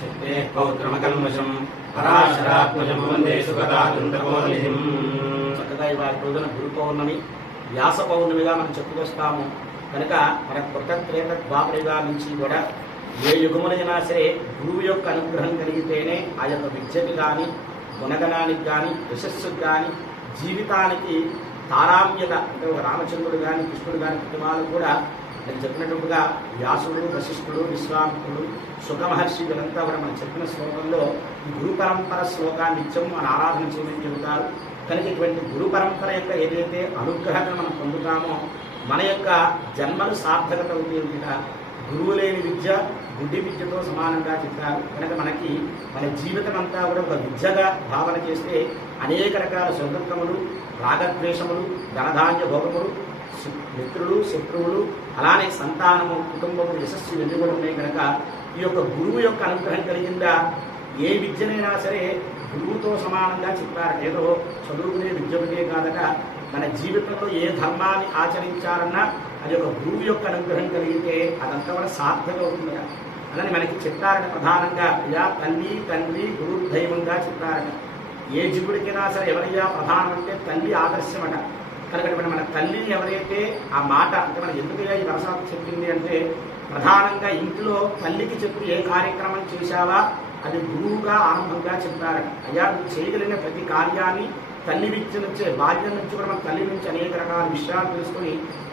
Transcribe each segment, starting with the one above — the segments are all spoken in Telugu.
శక్తే పౌత్రమకల్మషం పరాశరాత్మజం వందే సుఖదాదుండకోనిధిం. చక్కగా ఇవాళ రోజున గురు పౌర్ణమి, వ్యాస పౌర్ణమిగా మనం చెప్పుకొస్తాము కనుక మన కొత్త త్రేత ద్వాపరయుగా నుంచి కూడా ఏ యుగములైనా సరే గురువు యొక్క అనుగ్రహం కలిగితేనే ఆ యొక్క విద్యకి కానీ, గుణగణానికి కానీ, యశస్సుకు కానీ, జీవితానికి తారామ్యత అంటే ఒక రామచంద్రుడు కానీ, కృష్ణుడు కానీ కుటుంబాలు కూడా నేను చెప్పినట్టుగా వ్యాసుడు, వశిష్ఠుడు, విశ్వామిత్రుడు, సుఖమహర్షి వీరంతా కూడా మనం చెప్పిన శ్లోకంలో ఈ గురు పరంపర శ్లోకాన్ని నిత్యం మన ఆరాధన చేయమని చెబుతారు. కనుక ఇటువంటి గురు పరంపర యొక్క ఏదైతే అనుగ్రహాన్ని మనం పొందుతామో మన యొక్క జన్మలు సార్థకత అవుతుంది. గురువు లేని విద్య గుడ్డి విద్యతో సమానంగా చెప్పారు. కనుక మనకి మన జీవితం అంతా కూడా ఒక విద్యగా భావన చేస్తే అనేక రకాల సుఖములు, రాగద్వేషములు, ధనధాన్య భోగములు, మిత్రులు, శత్రువులు, అలానే సంతానము, కుటుంబము, యశస్సు ఇవన్నీ కూడా ఉన్నాయి. కనుక ఈ యొక్క గురువు యొక్క అనుగ్రహం కలిగిందా ఏ విద్యనైనా సరే గురువుతో సమానంగా చెప్పారు. ఏదో చదువుకునే విద్యకే కాదట, మన జీవితంలో ఏ ధర్మాన్ని ఆచరించాలన్నా అది ఒక గురువు యొక్క అనుగ్రహం కలిగితే అదంతా కూడా సార్థకం అవుతుంది. అలానే మనకి చెప్పారట ప్రధానంగా అయ్యా తల్లి, తండ్రి, గురు దైవంగా చెప్పారట. ఏ జీవుడికైనా సరే ఎవరయ్యా ప్రధానం అంటే తల్లి ఆదర్శమట. కనుక మన తల్లిని ఎవరైతే ఆ మాట అంటే మనం ఎందుకయ్యా ఈ వరస చెప్పింది అంటే ప్రధానంగా ఇంట్లో తల్లికి చెప్పి ఏ కార్యక్రమం చేశావా అది గురువుగా ఆరంభంగా చెప్పారట. అయ్యా నువ్వు చేయగలిగిన ప్రతి కార్యాన్ని తల్లి విద్య నుంచే, బాల్యం నుంచి కూడా మన తల్లి నుంచి అనేక రకాల విషయాలు తెలుసుకుని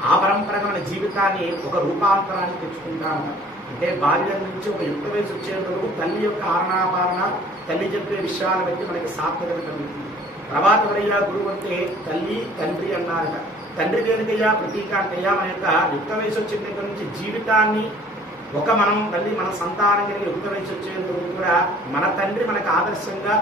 ఆ పరంపరగా మన జీవితాన్ని ఒక రూపాంతరాన్ని తెచ్చుకుంటామట. అంటే బాల్యం నుంచి ఒక యుక్త వయసు వచ్చేంత వరకు తల్లి యొక్క ఆరణాపాలన, తల్లి చెప్పే విషయాల బట్టి మనకి సార్థకత కలుగుతుంది. తర్వాత ఎవరయ్యా గురువు అంటే తల్లి, తండ్రి అన్నారట. తండ్రి దేనికయ్యా ప్రతీక అంటయ్యా మన యొక్క యుక్త వయసు వచ్చిన దగ్గర నుంచి జీవితాన్ని ఒక మనం తల్లి మన సంతానం కలిగి యుక్త వయసు వచ్చేంత వరకు కూడా మన తండ్రి మనకు ఆదర్శంగా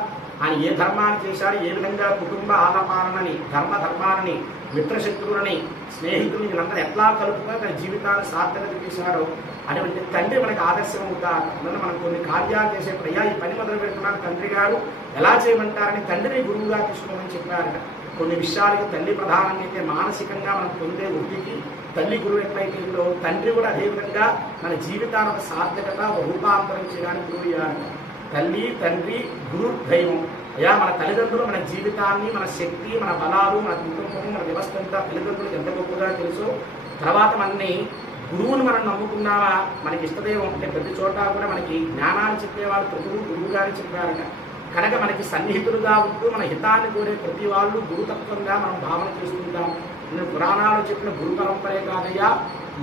ఆయన ఏ ధర్మాన్ని చేశాడు, ఏ విధంగా కుటుంబ ఆలపాలనని, ధర్మాలని, మిత్రశత్రువులని, స్నేహితులని వీళ్ళందరూ ఎట్లా కలుపుకొని తన జీవితాన్ని సార్థకత చేశాడో అటువంటి తండ్రి మనకు ఆదర్శం అవుతారు. అందువల్ల మనం కొన్ని కార్యాలు చేసేప్పుడు అయ్యా ఈ పని మొదలు పెడుతున్నాను తండ్రి గారు ఎలా చేయమంటారని తండ్రిని గురువుగా తీసుకోమని చెప్పారట. కొన్ని విషయాలకి తల్లి ప్రధానంగా అయితే మానసికంగా మనం పొందే వృద్ధికి తల్లి గురువు ఎట్లయితే తండ్రి కూడా అదేవిధంగా మన జీవితాన్ని ఒక సార్థకత, ఒక రూపాంతరం చేయడానికి గురువు అయ్యారట. తల్లి, తండ్రి, గురు, దైవం. అయ్యా మన తల్లిదండ్రులు మన జీవితాన్ని, మన శక్తి, మన బలాలు, మన కుటుంబము, మన వ్యవస్థ అంతా తల్లిదండ్రులకు ఎంత గొప్పగా తెలుసో తర్వాత మనని గురువుని మనం నమ్ముకున్నావా మనకి ఇష్టదైవం అంటే ప్రతి చోట కూడా మనకి జ్ఞానాన్ని చెప్పేవాళ్ళు ప్రతి గురువుగానే చెప్పారట. కనుక మనకి సన్నిహితులుగా ఉంటూ మన హితాన్ని కోరే ప్రతి వాళ్ళు గురుతత్వంగా మనం భావన చేసుకుంటాం. నేను పురాణాలు చెప్పిన గురు పరంపరే కాదయ్యా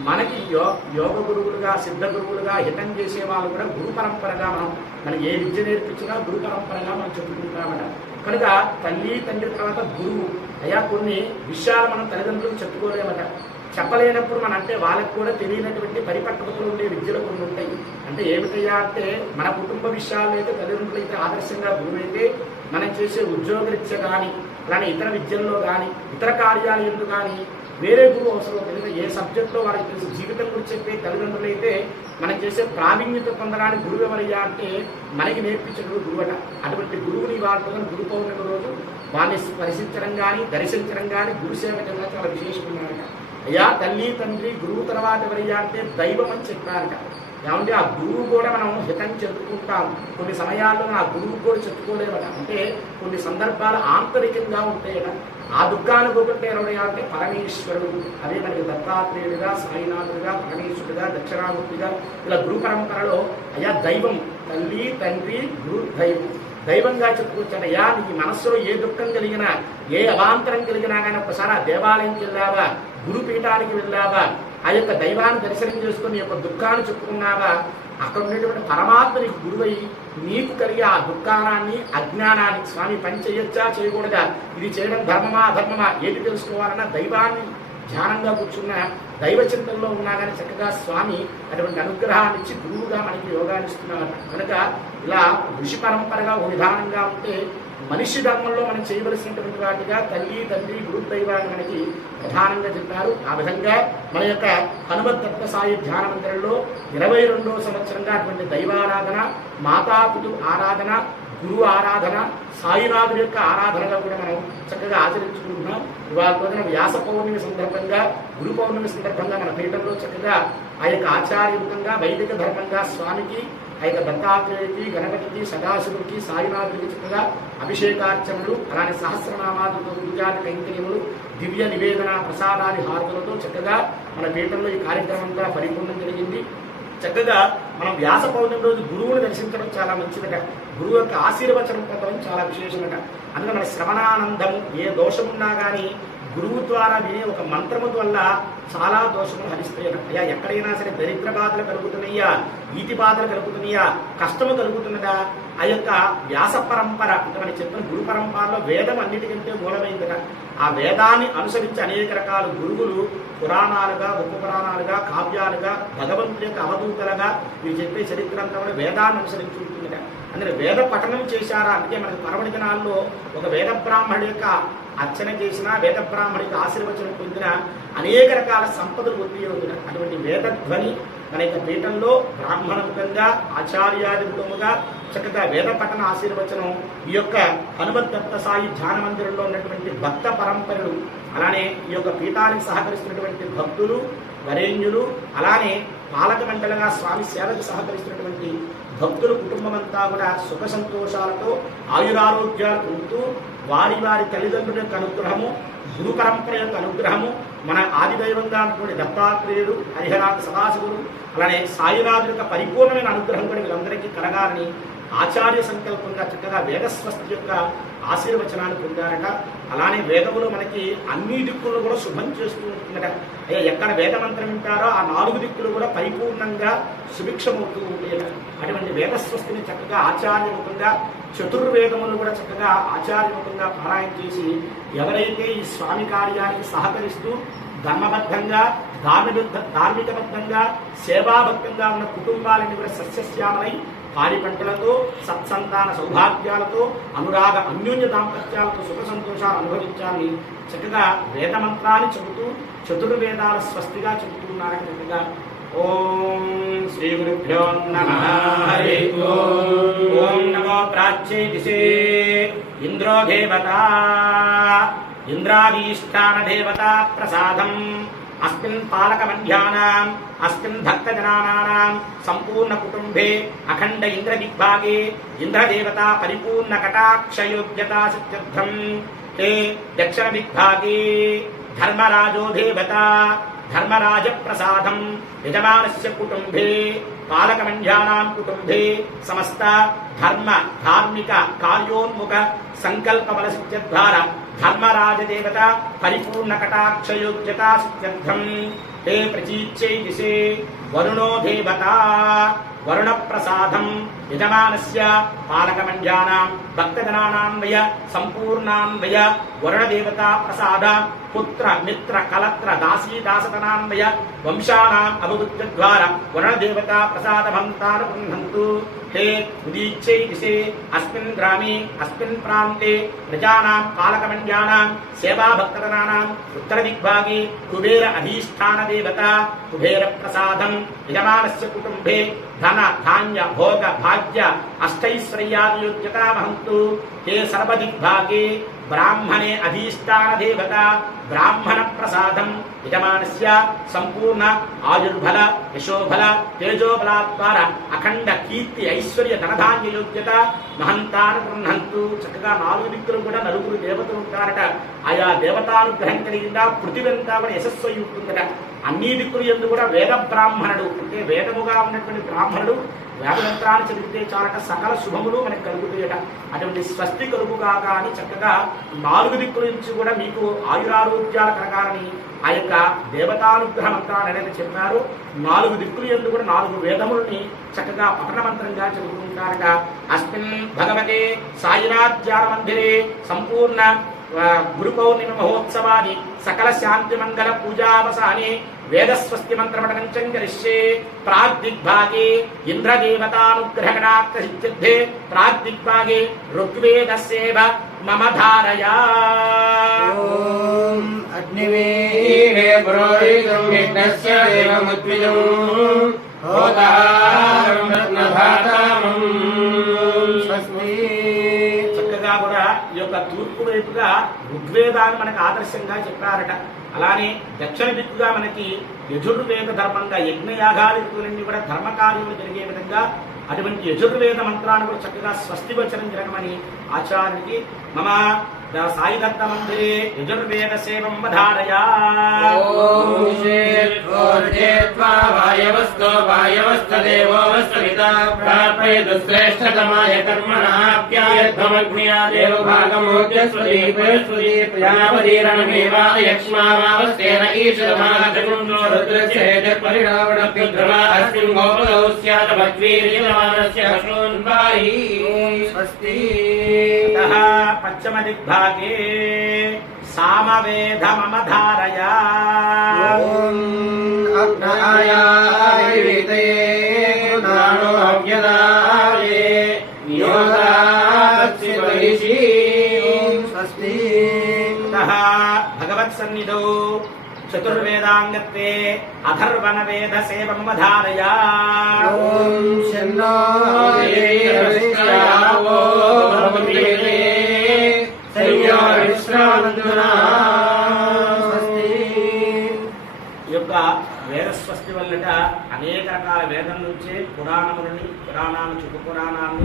మనకి యోగ గురువులుగా, సిద్ధ గురువులుగా హితం చేసే వాళ్ళు కూడా గురు పరంపరగా మనకి ఏ విద్య నేర్పించినా గురు పరంపరగా మనం చెప్పుకుంటామట. కనుక తల్లి, తండ్రి తర్వాత గురువు. అయ్యా కొన్ని విషయాలు మనం తల్లిదండ్రులకు చెప్పుకోలేమట. చెప్పలేనప్పుడు మన అంటే వాళ్ళకి కూడా తెలియనటువంటి పరిపక్వతలు ఉండే విద్యలు కొన్ని ఉంటాయి. అంటే ఏమిటయ్యా అంటే మన కుటుంబ విషయాలు అయితే తల్లిదండ్రులు అయితే ఆదర్శంగా గురువు అయితే మనం చేసే ఉద్యోగరీత్యా కానీ, అలానే ఇతర విద్యల్లో కానీ, ఇతర కార్యాలు ఎందుకు కానీ వేరే గురువు అవసరం తెలియదు. ఏ సబ్జెక్ట్లో వాళ్ళకి తెలిసి జీవితం గురించి చెప్పే తల్లిదండ్రులు అయితే మనం చేసే ప్రావీణ్యత పొందడానికి గురువు ఎవరయ్యా అంటే మనకి నేర్పించిన గురువట. అటువంటి గురువుని వాళ్ళతో గురు పౌర్ణమి రోజు వారిని స్పర్శించడం కానీ, దర్శించడం కానీ, గురుసేవ చేయడం చాలా విశేషమైనట. అయ్యా తల్లి, తండ్రి, గురువు తర్వాత ఎవరయ్యా అంటే దైవం అని చెప్పారట. ఏమంటే ఆ గురువు కూడా మనం హితం చెప్పుకుంటాం. కొన్ని సమయాల్లో ఆ గురువు కూడా చెప్పుకోలేమట. అంటే కొన్ని సందర్భాలు ఆంతరికంగా ఉంటాయట. ఆ దుఃఖానుభూతి ఎవరయ్యా అంటే పరమేశ్వరుడు. అదే మనకి దత్తాత్రేయుడిగా, సాయినాథుడిగా, పరమేశ్వరుడిగా, దక్షిణామూర్తిగా ఇలా గురు పరంపరలో అయ్యా దైవం తల్లి, తండ్రి, గురు, దైవం దైవంగా చెప్పుకొచ్చాడు. అయ్యా నీ మనస్సులో ఏ దుఃఖం కలిగినా, ఏ అవాంతరం కలిగినా కానీ ఒకసారి ఆ దేవాలయంకి వెళ్ళావా, గురుపీఠానికి వెళ్ళావా, ఆ యొక్క దైవాన్ని దర్శనం చేసుకుని యొక్క దుఃఖాన్ని చెప్పుకున్నావా, అక్కడ ఉండేటువంటి పరమాత్మ నీకు గురువై నీకు కలిగే ఆ దుఃఖానాన్ని, అజ్ఞానాన్ని స్వామి పని చేయొచ్చా చేయకూడదా, ఇది చేయడం ధర్మమా అధర్మమా ఏది తెలుసుకోవాలన్నా దైవాన్ని ధ్యానంగా కూర్చున్న దైవ చింతనలో ఉన్నా కానీ చక్కగా స్వామి అటువంటి అనుగ్రహాన్ని ఇచ్చి గురువుగా మనకి యోగాన్ని ఇస్తున్నారు. కనుక ఇలా ఋషి పరంపరగా ఒక విధానంగా ఉంటే మనిషి ధర్మంలో మనం చేయవలసినటువంటి వాటిగా తల్లి, తండ్రి, గురు, దైవాన్ని మనకి ప్రధానంగా చెప్పారు. ఆ విధంగా మన యొక్క హనుమత్ దత్త సాయి ధ్యాన మందిరంలో 22వ సంవత్సరంగా అటువంటి దైవారాధన, మాతాపితృ ఆరాధన, గురువు ఆరాధన, సాయినాథుడి యొక్క ఆరాధనగా కూడా మనం చక్కగా ఆచరించుకుంటున్నాం. ఇవాళ రోజున వ్యాస పౌర్ణమి సందర్భంగా, గురు పౌర్ణమి సందర్భంగా మన పీఠంలో చక్కగా ఆ యొక్క ఆచార్యయుతంగా వైదిక ధర్మంగా స్వామికి ఆ యొక్క దత్తాత్రేయుడికి, గణపతికి, సదాశివుడికి, సాయినాథుడికి చక్కగా అభిషేకార్చనలు, అలానే సహస్రనామాలతో పూజాది కైంకర్యములు, దివ్య నివేదన ప్రసాదాది హారతులతో చక్కగా మన పీఠంలో ఈ కార్యక్రమం అంతా పరిపూర్ణం జరిగింది. చక్కగా మనం వ్యాస పౌర్ణమి రోజు గురువుని దర్శించడం చాలా మంచిదట. గురువు యొక్క ఆశీర్వచనం పొందడం చాలా విశేషమట. అందుకే మన శ్రవణానందము ఏ దోషమున్నా కానీ గురువు ద్వారా వినే ఒక మంత్రము వల్ల చాలా దోషములు హరిస్తాయట. అయ్యా ఎక్కడైనా సరే దరిద్ర బాధలు కలుగుతున్నాయా, ఈతి బాధలు కలుగుతున్నాయా, కష్టము కలుగుతున్నదా, ఆ యొక్క వ్యాస పరంపర అంటే మనం చెప్పిన గురు పరంపరలో వేదం అన్నిటికంటే మూలమైందట. ఆ వేదాన్ని అనుసరించి అనేక రకాల గురువులు పురాణాలుగా, ఉపపురాణాలుగా, కావ్యాలుగా, భగవంతుడి యొక్క అవధూతలుగా వీరు చెప్పే చరిత్ర అంతా కూడా వేదాన్ని అనుసరించి ఉంటుందట. అందుకే వేద పఠనం చేశారా అంటే మనకి పర్వణి దినాల్లో ఒక వేద బ్రాహ్మణుడి యొక్క అర్చన చేసిన, వేద బ్రాహ్మణుడికి ఆశీర్వచనం పొందిన అనేక రకాల సంపదలు ఉత్పత్తి అవుతున్నాయి. అటువంటి వేదధ్వని మన యొక్క పీఠంలో బ్రాహ్మణముఖంగా, ఆచార్యాధిముఖముగా చక్కగా వేద పఠన ఆశీర్వచనం ఈ యొక్క హనుమత్ దత్త సాయి ధ్యాన మందిరంలో ఉన్నటువంటి భక్త పరంపరలు, అలానే ఈ యొక్క పీఠానికి సహకరిస్తున్నటువంటి భక్తులు, వరేణ్యులు, అలానే పాలక మండలిగా స్వామి సేవకు సహకరిస్తున్నటువంటి భక్తుల కుటుంబం అంతా కూడా సుఖ సంతోషాలతో ఆయురారోగ్యాలు పొందుతూ వారి వారి తల్లిదండ్రుల యొక్క అనుగ్రహము, గురు పరంపర యొక్క అనుగ్రహము, మన ఆదిదైవంగా ఉన్నటువంటి దత్తాత్రేయుడు, హరిహరాజ సదాశివుడు, అలానే సాయినాథుడి యొక్క పరిపూర్ణమైన అనుగ్రహం కూడా వీళ్ళందరికీ కలగాలని ఆచార్య సంకల్పంగా చక్కగా వేదస్వస్తి యొక్క ఆశీర్వచనాలు పొందారట. అలానే వేదములు మనకి అన్ని దిక్కులను కూడా శుభం చేస్తూ ఉంటుందట. అయ్యా ఎక్కడ వేదమంత్రం వింటారో ఆ 4 దిక్కులు కూడా పరిపూర్ణంగా సుభిక్షమవుతూ ఉండేట. అటువంటి వేదస్వస్తిని చక్కగా ఆచార్యముఖంగా చతుర్వేదములు కూడా చక్కగా ఆచార్యముఖంగా పారాయణ చేసి ఎవరైతే ఈ స్వామి కార్యానికి సహకరిస్తూ ధర్మబద్ధంగా, ధార్మికబద్ధంగా, సేవాబద్ధంగా ఉన్న కుటుంబాలని కూడా సస్యశ్యామలై పాడి పంటలతో, సత్సంతాన సౌభాగ్యాలతో, అనురాగ అన్యోన్య దాంపత్యాలతో సుఖ సంతోషాలు అనుభవించాలని చక్కగా వేదమంత్రాన్ని చెబుతూ చతుర్వేదాల స్వస్తిగా చెబుతున్నారని చక్కగా ఓం శ్రీ గురుభ్యో నమః. హరి ఓం నమో ప్రాచ్యై దిశే ఇంద్రో దేవత ఇంద్రాదీష్టాన దేవత ప్రసాదం అస్మిన్ పాలకమధ్యానాం అస్మిన్ భక్తజనానాం సంపూర్ణ కుటుంబే అఖండ ఇంద్రదిగ్భాగే ఇంద్రదేవతా పరిపూర్ణ కటాక్షయోగ్యతా సిద్ధ్యర్థం తే దక్షిణ దిగ్భాగే ధర్మరాజో దేవత ధర్మరాజ ప్రసాదం యజమానస్య కుటుంబే పాలకమధ్యానాం కుటుంబే సమస్త ధర్మ ధార్మిక కార్యోన్ముఖ సంకల్ప బల సిద్ధ్యద్వార ధర్మరాజదేవత పరిపూర్ణ కటాక్షయోగ్యతా సిద్ధ్యర్థం తే ప్రచీచ్యై దిశే వరుణో దేవత వరుణ ప్రసాదం యజమానస్య పాలకమండ్యానాం భక్తజనానాన్వయ సంపూర్ణాన్వయ వరుణదేవతా ప్రసాద పుత్ర మిత్ర కలత్ర దాసీ దాసతనాన్వయ వంశానాం అభివృద్ధ్యద్వార వరుణదేవతా ప్రసాదభంతాను గృహంతు తే ఉదీచ్యై దిశే అస్మిన్ గ్రామే అస్మిన్ ప్రాంతే ప్రజానాం పాలకమండ్యానాం సేవాభక్తజనానాం ఉత్తరదిగ్భాగే కుబేర అధీష్టాన దేవత కుబేర ప్రసాదం యజమానస్య కుటుంబే ధన ధాన్య భోగ భాగ్య అష్టైశ్వర్యాదియోగ్యతా వహంతు తే సర్వదిగ్భాగే బ్రాహ్మణే అధీష్టాన దేవత బ్రాహ్మణ ప్రసాదం యజమానస్య సంపూర్ణ ఆయుర్బల యశోబల తేజోబలాద్వార అఖండ కీర్తి ఐశ్వర్య ధనధాన్య యోగ్యత మహంతాను గృహంతు. చక్కగా 4 దిక్కులు కూడా నలుగురు దేవతలు ఉంటారట. ఆయా దేవతానుగ్రహం కలిగిందా పృథివంతా కూడా యశస్సు అయి ఉంటుందట. అన్ని దిక్కులు ఎందు కూడా వేద బ్రాహ్మణుడు అంటే వేదముగా ఉన్నటువంటి బ్రాహ్మణుడు వేదమంత్రాన్ని చదివితే చాలక సకల శుభములు మనకు కలుగుతాయట. అటువంటి స్వస్తి కలుగుగాక అని చక్కగా 4 దిక్కుల నుంచి కూడా మీకు ఆయురారోగ్యాలు కలగాలని ఆ యొక్క దేవతానుగ్రహ మంత్రాలు అనేది చెప్పారు. 4 దిక్కులు ఎందు కూడా 4 వేదములని చక్కగా పఠన మంత్రంగా చదువుకుంటారట. అస్మిన్ భగవతే సాయినాథ్యాన మందిరే సంపూర్ణ గురు పౌర్ణమి మహోత్సవాది సకల శాంతి మంగళ పూజావసానే వేదస్వస్తి మంత్రపఠనం చంకరిష్యే. ప్రాగ్దిగ్భాగే ఇంద్రదేవతానుగ్రహకటాక్ష సిద్ధ్యర్థే ప్రాగ్దిగ్భాగే ఋగ్వేదస్యేవ మమ ధారయా. ఓం అగ్నివీరే పురోహితం యజ్ఞస్య దేవముద్విజం హోతారం రత్నధాతామం స్వస్తి. చక్కగా కూడా ఈ యొక్క తూర్పు వైపుగా ఋగ్వేదాన్ని మనకు ఆదర్శంగా చెప్పారట. అలానే దక్షిణ దిక్కుగా మనకి యజుర్వేద ధర్మంగా యజ్ఞయాగాది ఋతువులన్నీ కూడా ధర్మకార్యములు జరిగే విధంగా అటువంటి యజుర్వేద మంత్రాన్ని కూడా చక్కగా స్వస్తి వచనం జరగమని ఆచార్యుడికి మమ సాయి దత్త మందిరే యజుర్వేద సేవం వధారయా. శ్రేష్టతమాయ కర్మణాప్యాయధ్వమగ్నియాదేవ భాగమోద్యస్వదీపయస్వదీప్రజాపదీరణమేవాయక్ష్మావస్తేన ఈశమాగతకుండో రుద్రచేజపరిరావణప్యుద్రవా అస్మిన్ గోపదౌ స్యాత భక్వీర్యమానస్య అశ్రోన్వాహి. స్వస్తి. పశ్చిమ దిగ్భాగే సామవేద మమ ధారయా. భగవత్ సన్నిధౌ చతుర్వేదాంగత్వే అథర్వణ వేద సేవం వధారయా. ఈ యొక్క వేదస్వస్తి వల్లట అనేక రకాల వేదం నుంచే పురాణములని పురాణాలు ఉపపురాణాన్ని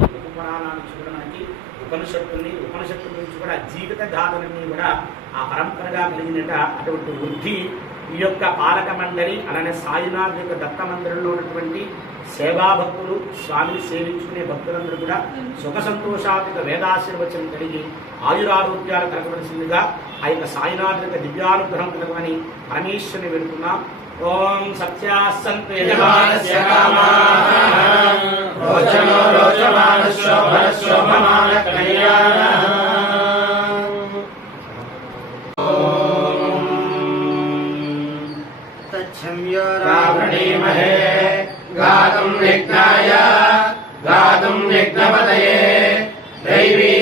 చూడడం మనకి ఉపనిషత్తుల్ని ఉపనిషత్తుల నుంచి కూడా జీవిత గాథలన్నీ కూడా ఆ పరంపరగా కలిగినట. అటువంటి వృద్ధి ఈ యొక్క పాలక మండలి అలానే సాయినాథ్ యొక్క దత్త మందిరంలో ఉన్నటువంటి సేవా భక్తులు స్వామిని సేవించుకునే భక్తులందరూ కూడా సుఖ సంతోషాత్మక వేదాశీర్వచనం కలిగి ఆయురారోగ్యాలు కలగవలసిందిగా ఆ యొక్క సాయినాథ్ యొక్క దివ్యానుగ్రహం కలగమని పరమేశ్వరుని వెళ్తున్నాం. ఓం సత్యాసంతు యజమానస్య కామాః రోచనో రోచమానశోభనశోభమాన కళ్యాణః. రావణీమహే గాతుం విఘ్నాయ గాతుం విఘ్నపతయే దైవీ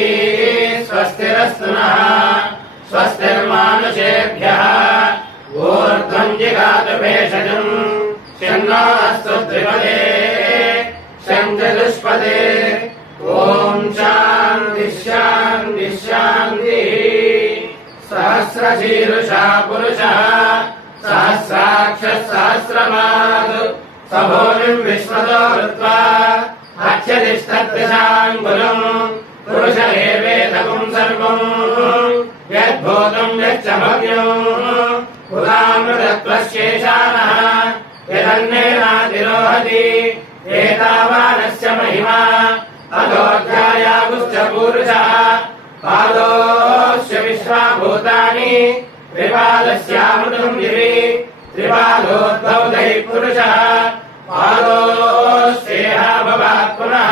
స్వస్తిరస్తు నః స్వస్తిర్మానుషేభ్యః ఊర్ధ్వం జిగాతు భేషజం శన్నో అస్తు త్రిపదే శంఖదుష్పదే. ఓం శాంతి శాంతి శాంతి. సహస్రశీర్షా పురుషః సహస్రాక్షః సహస్రపాద్ సభూమిం విశ్వతో వృత్వా అత్యతిష్టదశాంగులం పురుష ఏవేదకం సర్వం యద్భూతం యచ్చ భవ్యం పురామృతత్వశేషానః యదన్నేనాతిరోహతి ఏతావానస్య మహిమా అధోధ్యాయాగుశ్చ పూరుషः పాదోస్య విశ్వాభూతాని త్రిపాదస్యామృతం దివి త్రిపాదోద్భవదై పురుషः పాదోస్యేహ భవాత్ పునః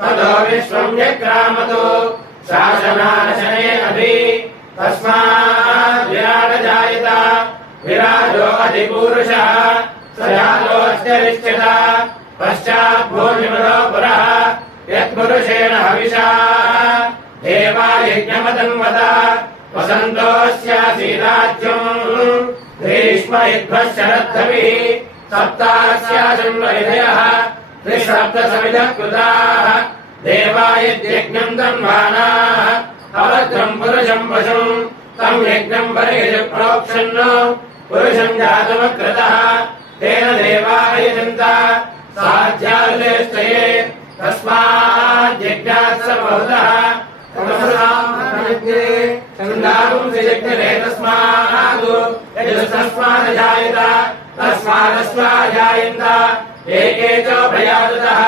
తదో విశ్వం జగ్రామతో శాసనాశనే అభి తస్మాత్ విరాట్ జాయత విరాజో అధిపురుషः సయాలోశ్చరిష్యత పశ్చాత్ భూమిమదో పురః యత్పురుషేణ హవిషా దేవాయజ్ఞమతన్వత వసంతోస్యాసీరాజ్యం గ్రీష్మ శరద్ధవిః సప్తాస్యాజన్మహృదయః త్రిసప్తసమిధః కృతాః దేవాయజ్ఞం తన్వానాః అవధ్రం పురుషం పశుం తం యజ్ఞం పరిహృజ ప్రోక్షన్న పురుషం జాతమకృతః తేన దేవాయజంత సాధ్యాలుష్టయే తస్మాజ్ఞాత్ సర్వభూతః తస్మాదజాయత తస్మాదస్వాజాయంత ఏకే చోభయాదుతః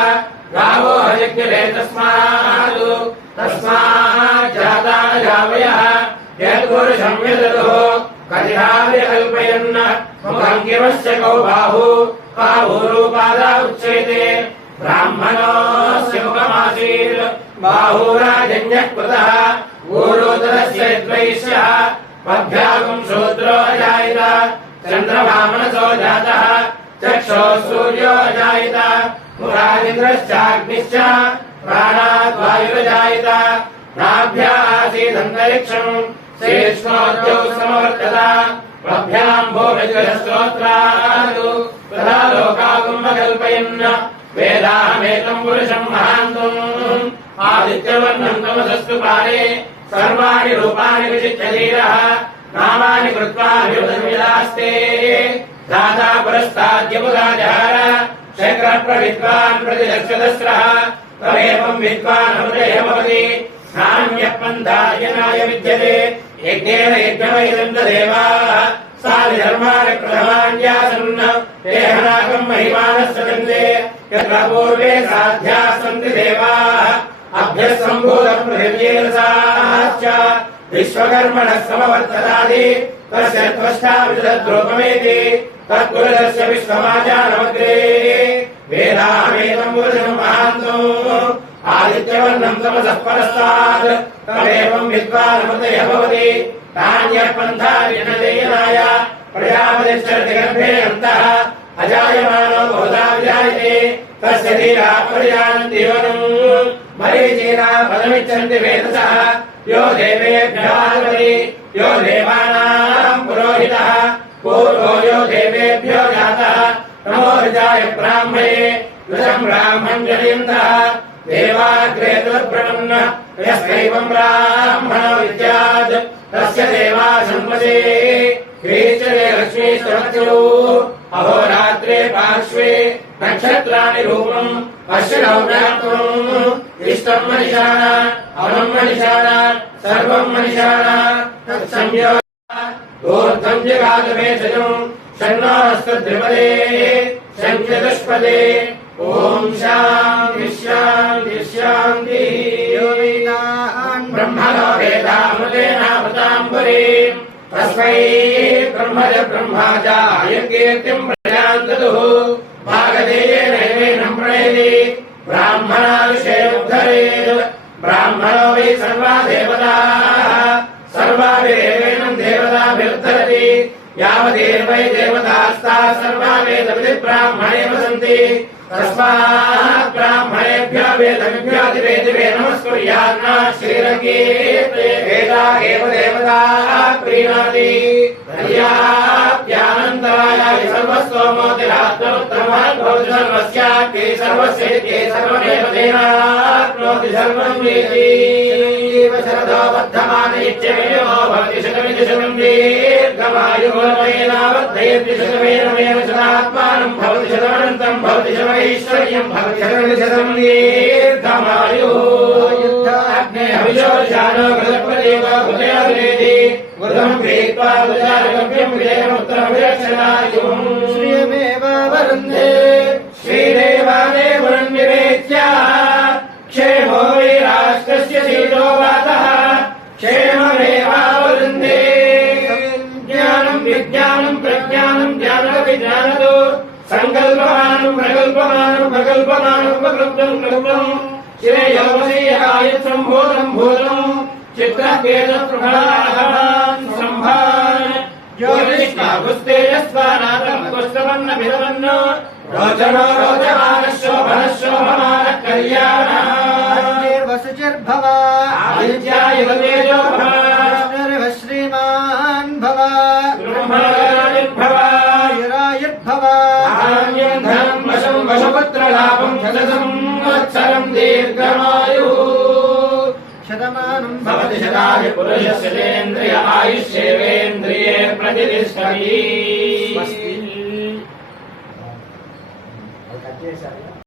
గావో హయజ్ఞలే తస్మాద్ తస్మాజ్జాతానజావయః యద్పురుషం యదతో కటిహార్య కల్పయన్న ముఖం కిమస్య కౌ బాహు బాహూరూపాదా ఉచ్యతే బ్రాహ్మణోస్య ముఖమాసీత్ బాహూరాజన్యః కృతః ఊరోదరస్య ద్వైష్యః మధ్యాగం శూద్రో అజాయత చంద్రమామనసో జాతః చక్షుః సూర్యో అజాయత ముఖాదింద్రశ్చాగ్నిశ్చ ప్రాణాద్ వాయురజాయత నాభ్యా ఆసీదంతరిక్షం శీర్ష్ణోద్యౌ సమవర్తత మభ్యాం భూమిశ్రోత్రాదు తథా లోకాగుంభకల్పయన్న వేదాహమేకం పురుషం మహాంతం ఆదిత్యవర్ణం తమసస్తు పారే సర్వాణి రూపాణి విచిత్య ధీరః నామాని కృత్వా వివిధాస్తే దాతా పురస్తాద్యముదాజహార शक्रप्रविद्वान् प्रतिदक्षदस्रः तमेवं विद्वान् अमृतयमवति नान्यपन्थायनाय विद्यते यज्ञेन यज्ञमयिदं तदेवाः सालिधर्माणि प्रथमान्यासन् देहनाकं महिमानः सजन्ते यत्र पूर्वे साध्याः सन्ति देवाः अभ्यः सम्भूतपृथिव्येरसाश्च विश्वकर्मणः समवर्ततादि तस्य त्वष्टा विदधद्रूपमेति तत्पुरुषस्य विश्वमाजानमग्रे वेदाहमेदं पुरुषं महान्तो आदित्यवर्णं तमसः परस्तात् तमेवं विद्वानमृतयः भवति तान्यः पन्थानि यजतेनाय प्रजापतिश्चरति गर्भे अन्तः अजायमानो बहुधा विजायते तस्य धीरा प्रजानन्ति योनिम् मरीचीना फलमिच्छन्ति वेदसः यो देवेभ्यः आदि यो देवानां पुरोहितः पूर्वो यो देवेभ्यो जातः नमो ऋजाय ब्राह्मणे ऋषं ब्राह्मणं जनयन्तः देवाग्रे दुर्ब्रह्मन् यस्यैवं ब्राह्मणो विद्यात् तस्य देवा सम्पदे क्रीचरे लक्ष्मीस्तवत्सु अहोरात्रे पार्श्वे नक्षत्राणि रूपम् अश्विनौ व्याप्तम् इष्टं मनिषाणा अवनं मनिषाणा सर्वं मनिषाणा तत्संयो ऊर्ध्वं जगादमेषजम् षण्णो हस्तद्विपदे शङ्खचतुष्पदे ॐ शान्ति शान्ति शान्तिः ब्रह्मणो वेदामृतेनावृताम्बरीम् तस्मै ब्रह्मज ब्रह्माजाय कीर्तिं प्रजान् ददुः भागधेयेनैवेनं प्रणयति ब्राह्मणाविषये उद्धरेत् ब्राह्मणो वै सर्वा देवताः सर्वाभिरेवेनं देवताभिरुद्धरति यावदेवै देवतास्ताः सर्वा वेदविधि ब्राह्मणे वसन्ति तस्मात् ब्राह्मणेभ्यो वेदविभ्योऽतिवेदिवे नमस्कुर्यान्ना श्रीरङ्गीते वेदा एव देवताः प्रीणाति पर्याप्यानन्तरायाय सर्वस्तोमोतिरात्मोत्तमः भवति सर्वस्याप्ये सर्वस्येत्ये सर्वमेव देवाप्नोति सर्वं वेति शरदो वर्धमाने इत्यमेव भवति शतमिति शतं दीर्घमायुर्वयेनावर्धयति शतमेनमेव शतात्मानं भवति शतमनन्तं भवति शतमैश्वर्यं भवति शतमिति शतं दीर्घमायुः अग्ने हविषोर्जानो गृहपदेव हृदयाग्नेति गुरुं प्रीत्वा गुजारगम्यं विजयमुत्तरविरक्षणायुः श्रियमेव वरुन्धे श्रीदेवादेवन्निवेत्य क्षेमो वै राष्ट्रस्य शीलो वातः क्षेममेवावरुन्धे ज्ञानं विज्ञानं प्रज्ञानं ज्ञानविज्ञानतो सङ्कल्पमानं प्रकल्पमानं प्रकल्पमानं प्रकल्पं प्रकल्पं श्रेयोमसीयकायत् सम्भूतं भूतं चित्रकेतप्रफलाहवान् सम्भान् ज्योतिष्कागुस्तेजस्वानातं पुष्पवन्नभिरवन्न रोचनो रोचमानः शोभनः शोभमानः कल्याणः वसुचिर्भव आदित्याय तेजो भव विष्णुर्भव श्रीमान् भव ब्रह्मणायुर्भव युरायुर्भव धान्यं धनं वशं वशपुत्रलाभं शतसंवत्सरं दीर्घमायुः शतमानं भवति शताय पुरुषस्य तेन्द्रिय आयुष्येवेन्द्रिये प्रतिष्ठति అది కట్ చేశారు.